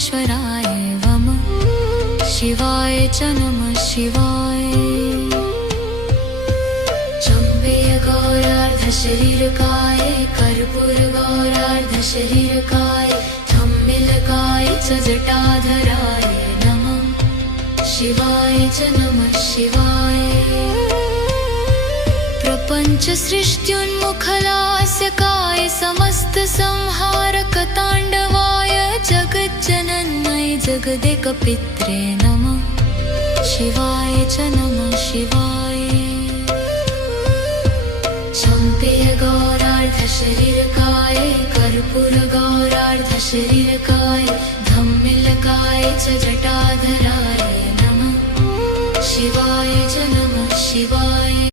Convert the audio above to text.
महेश्वराय नमः शिवाय च नमः शिवाय। शरीरकाय कर्पूर गौरार्ध शरीरकाय धम्मिलकाय च जटाधराय नमः शिवाय च नमः शिवाय। प्रपंच सृष्ट्युन्मुखलास्यकाय समस्त संहारक तांडवाय जगज्जनन्यै जगदेकपित्रे नमः शिवाय च नमः शिवाय। चम्पेय गौरार्ध शरीरकाय कर्पूर गौरार्ध शरीरकाय धम्मिलकाय च जटाधराय नमः शिवाय च नमः शिवाय।